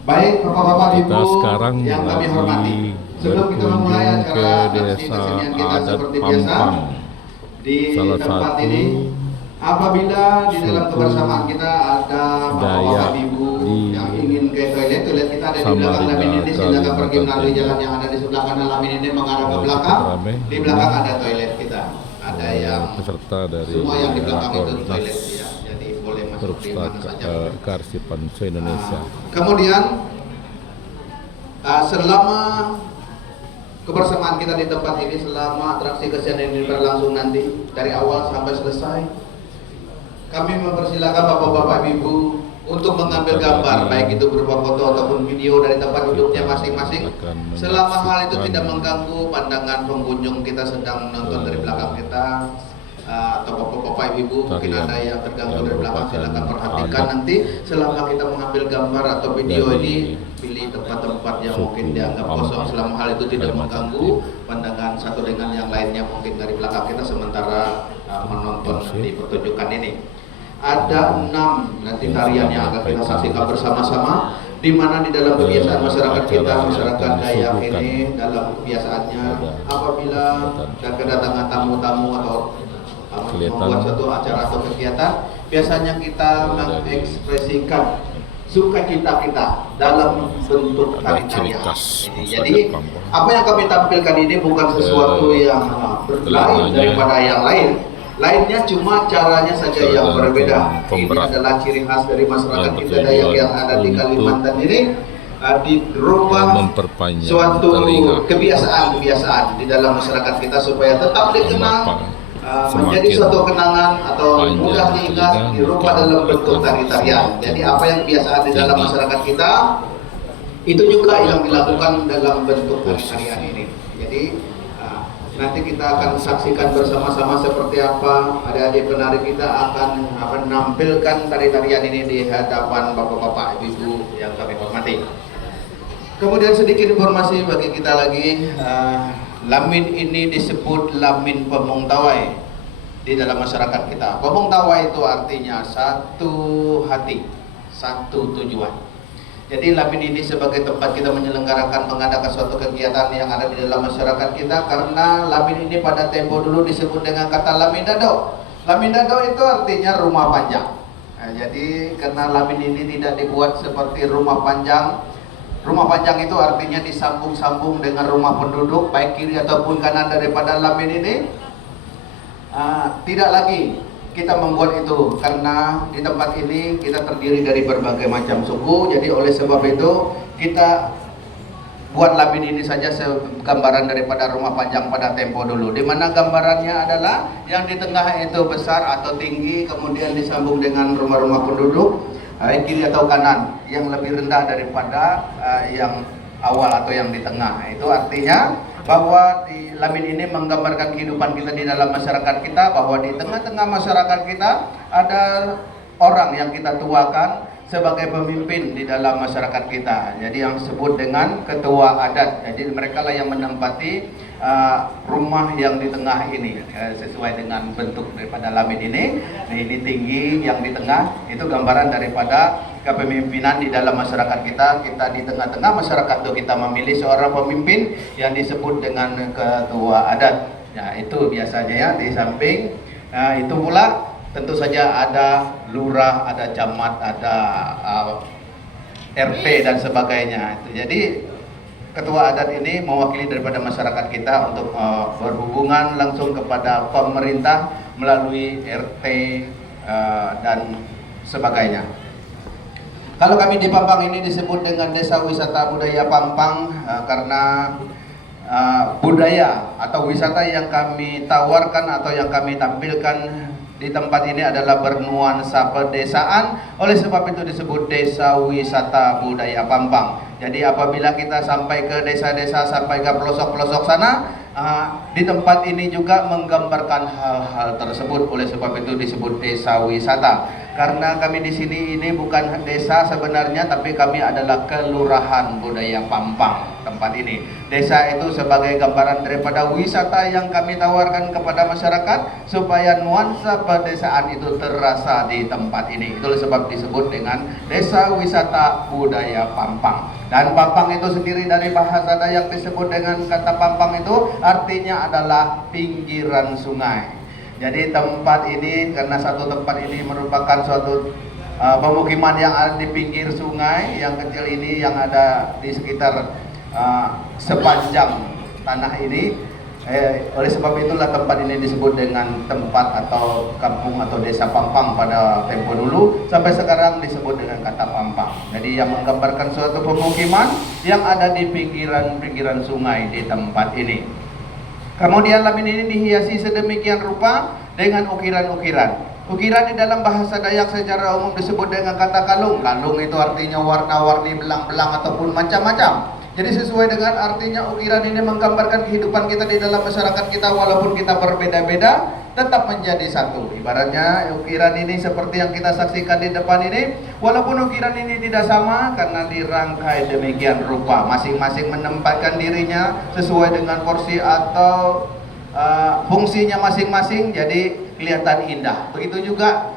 Baik Bapak-bapak Kita Ibu sekarang yang kami hormati, lagi sebelum kita memulai berkunjung ke acara aksi desa kesenian kita adat seperti biasa Pampang. di Salah tempat satu ini, apabila di dalam suku kebersamaan kita ada Bapak-bapak Dayak Ibu di yang ingin ke toilet kita ada di belakang Samarinda, Lamin ini, silakan pergi Kalimantan melalui Timur. jalan yang ada di sebelah kanan Lamin ini mengarah ke Cukup belakang. ramai. Di belakang ada toilet kita, ada yang peserta dari semua yang di belakang itu Rakornas toilet ya, jadi boleh masuk di mana saja. Kearsipan se-Indonesia. Kemudian selama kebersamaan kita di tempat ini, selama atraksi kesenian ini berlangsung nanti dari awal sampai selesai, kami mempersilakan Bapak-bapak Ibu untuk mengambil gambar, baik itu berupa foto ataupun video dari tempat duduknya masing-masing, selama hal itu tidak mengganggu pandangan pengunjung kita sedang menonton dari belakang kita. Atau Bapak-bapak Ibu mungkin ada yang terganggu dari belakang, silakan perhatikan nanti selama kita mengambil gambar atau video ini, pilih tempat-tempat yang mungkin dianggap kosong selama hal itu tidak mengganggu pandangan satu dengan yang lainnya mungkin dari belakang kita sementara menonton di pertunjukan ini. Ada 6 nanti tarian yang akan kita saksikan bersama-sama, di mana di dalam kebiasaan masyarakat kita, masyarakat Dayak ini dalam kebiasaannya apabila kedatangan tamu-tamu atau membuat suatu acara atau kegiatan, biasanya kita mengekspresikan sukacita kita dalam bentuk tari-tarian. Jadi apa yang kami tampilkan ini bukan sesuatu yang lain daripada yang lain. Lainnya cuma caranya saja yang berbeda. Ini adalah ciri khas dari masyarakat kita Dayak yang ada di Kalimantan ini. Dirubah suatu kebiasaan di dalam masyarakat kita supaya tetap dikenal, menjadi suatu kenangan atau mudah diingat, dirubah dalam bentuk tari-tarian. Jadi apa yang kebiasaan di dalam masyarakat kita itu juga yang dilakukan dalam bentuk tari-tarian ini. Jadi nanti kita akan saksikan bersama-sama seperti apa adik-adik penari kita akan menampilkan tari-tarian ini di hadapan Bapak-bapak Ibu yang kami hormati. Kemudian sedikit informasi bagi kita lagi, Lamin ini disebut Lamin Pemungtawai di dalam masyarakat kita. Pemungtawai itu artinya satu hati, satu tujuan. Jadi Lamin ini sebagai tempat kita menyelenggarakan mengadakan suatu kegiatan yang ada di dalam masyarakat kita, karena Lamin ini pada tempo dulu disebut dengan kata Lamin Dado. Lamin Dado itu artinya rumah panjang. Nah, jadi karena Lamin ini tidak dibuat seperti rumah panjang. Rumah panjang itu artinya disambung-sambung dengan rumah penduduk baik kiri ataupun kanan daripada Lamin ini. Tidak lagi kita membuat itu, karena di tempat ini kita terdiri dari berbagai macam suku. Jadi oleh sebab itu kita buat Lamin ini saja gambaran daripada rumah panjang pada tempo dulu, di mana gambarannya adalah yang di tengah itu besar atau tinggi, kemudian disambung dengan rumah-rumah penduduk kiri atau kanan yang lebih rendah daripada yang awal atau yang di tengah. Itu artinya bahwa di Lamin ini menggambarkan kehidupan kita di dalam masyarakat kita, bahwa di tengah-tengah masyarakat kita ada orang yang kita tuakan sebagai pemimpin di dalam masyarakat kita. Jadi yang disebut dengan ketua adat. Jadi mereka lah yang menempati rumah yang di tengah ini, sesuai dengan bentuk daripada Lamin ini. Ini tinggi, yang di tengah itu gambaran daripada kepemimpinan di dalam masyarakat kita. Kita di tengah-tengah masyarakat itu kita memilih seorang pemimpin yang disebut dengan ketua adat. Ya, itu biasanya ya. Di samping itu pula tentu saja ada lurah, ada camat, ada RT dan sebagainya. Jadi ketua adat ini mewakili daripada masyarakat kita untuk berhubungan langsung kepada pemerintah melalui RT dan sebagainya. Kalau kami di Pampang ini disebut dengan Desa Wisata Budaya Pampang karena budaya atau wisata yang kami tawarkan atau yang kami tampilkan di tempat ini adalah bernuansa pedesaan. Oleh sebab itu disebut Desa Wisata Budaya Pampang. Jadi apabila kita sampai ke desa-desa, sampai ke pelosok-pelosok sana, di tempat ini juga menggambarkan hal-hal tersebut. Oleh sebab itu disebut desa wisata. karena kami di sini ini bukan desa sebenarnya, tapi kami adalah Kelurahan Budaya Pampang tempat ini. Desa itu sebagai gambaran daripada wisata yang kami tawarkan kepada masyarakat supaya nuansa pedesaan itu terasa di tempat ini. Itulah sebab disebut dengan Desa Wisata Budaya Pampang. Dan Pampang itu sendiri dari bahasa Dayak disebut dengan kata Pampang itu artinya adalah pinggiran sungai. Jadi tempat ini, karena satu tempat ini merupakan suatu pemukiman yang ada di pinggir sungai yang kecil ini, yang ada di sekitar sepanjang tanah ini. Oleh sebab itulah tempat ini disebut dengan tempat atau kampung atau desa Pampang pada tempo dulu, sampai sekarang disebut dengan kata Pampang. Jadi yang menggambarkan suatu pemukiman yang ada di pinggiran sungai di tempat ini. Kemudian lamin ini dihiasi sedemikian rupa dengan ukiran-ukiran. Ukiran di dalam bahasa Dayak secara umum disebut dengan kata kalung. Kalung itu artinya warna-warni, belang-belang ataupun macam-macam. Jadi sesuai dengan artinya, ukiran ini menggambarkan kehidupan kita di dalam masyarakat kita, walaupun kita berbeda-beda, tetap menjadi satu. Ibaratnya ukiran ini seperti yang kita saksikan di depan ini, walaupun ukiran ini tidak sama karena dirangkai demikian rupa, masing-masing menempatkan dirinya sesuai dengan porsi atau fungsinya masing-masing, jadi kelihatan indah. Begitu juga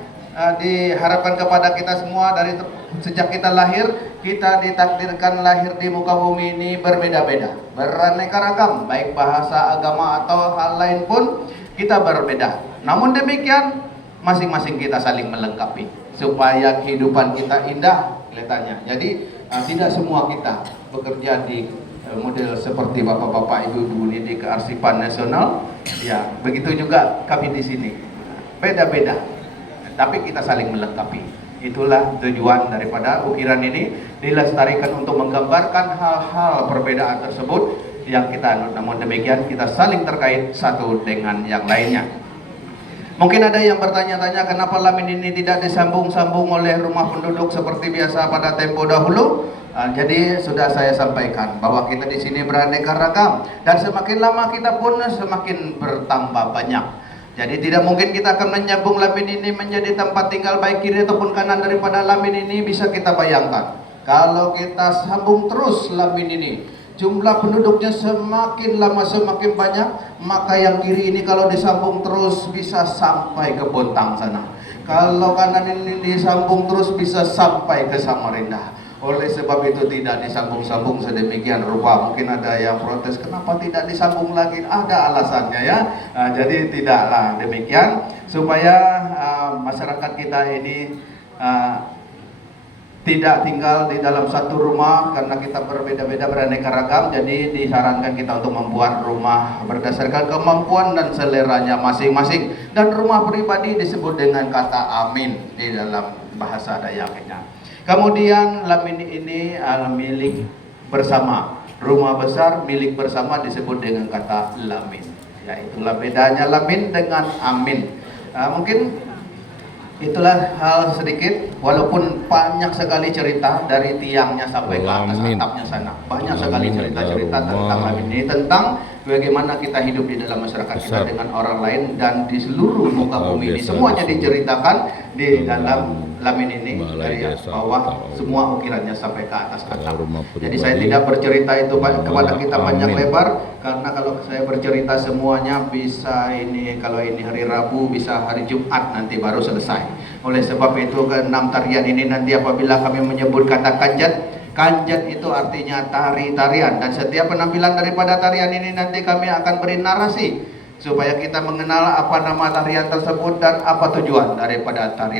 diharapkan kepada kita semua dari sejak kita lahir, kita ditakdirkan lahir di muka bumi ini berbeda-beda, beraneka ragam, baik bahasa, agama atau hal lain pun kita berbeda. Namun demikian masing-masing kita saling melengkapi supaya kehidupan kita indah kelihatannya. Jadi tidak semua kita bekerja di model seperti bapak-bapak, ibu-ibu ini di Kearsipan Nasional. Ya, begitu juga kami di sini. Beda-beda, tapi kita saling melengkapi. Itulah tujuan daripada ukiran ini, dilestarikan untuk menggambarkan hal-hal perbedaan tersebut yang kita anut. Namun demikian kita saling terkait satu dengan yang lainnya. Mungkin ada yang bertanya-tanya, kenapa lamin ini tidak disambung-sambung oleh rumah penduduk seperti biasa pada tempo dahulu? Jadi sudah saya sampaikan bahwa kita di sini beraneka ragam, dan semakin lama kita pun semakin bertambah banyak. Jadi tidak mungkin kita akan menyambung lamin ini menjadi tempat tinggal baik kiri ataupun kanan daripada lamin ini. Bisa kita bayangkan, kalau kita sambung terus lamin ini, jumlah penduduknya semakin lama semakin banyak, maka yang kiri ini kalau disambung terus bisa sampai ke Bontang sana. Kalau kanan ini disambung terus bisa sampai ke Samarinda. Oleh sebab itu tidak disambung-sambung sedemikian rupa. Mungkin ada yang protes, kenapa tidak disambung lagi? Ada alasannya ya. Jadi tidaklah demikian, supaya masyarakat kita ini tidak tinggal di dalam satu rumah karena kita berbeda-beda, beraneka ragam. Jadi disarankan kita untuk membuat rumah berdasarkan kemampuan dan seleranya masing-masing. Dan rumah pribadi disebut dengan kata amin di dalam bahasa Dayaknya. Kemudian lamin ini milik bersama. Rumah besar milik bersama disebut dengan kata lamin. Ya, itulah bedanya lamin dengan amin. Mungkin itulah hal sedikit, walaupun banyak sekali cerita dari tiangnya sampai ke atas atapnya sana. Banyak sekali cerita-cerita tentang lamin ini, tentang bagaimana kita hidup di dalam masyarakat kita dengan orang lain dan di seluruh muka bumi ini. Semuanya diceritakan di dalam lamin ini, dari bawah semua ukirannya sampai ke atas atap. Jadi saya tidak bercerita itu kepada kita panjang lebar, karena kalau saya bercerita semuanya bisa ini, kalau ini hari Rabu bisa hari Jumat nanti baru selesai. Oleh sebab itu keenam tarian ini nanti apabila kami menyebut kata kanjat, kanjat itu artinya tari-tarian, dan setiap penampilan daripada tarian ini nanti kami akan beri narasi supaya kita mengenal apa nama tarian tersebut dan apa tujuan daripada tarian.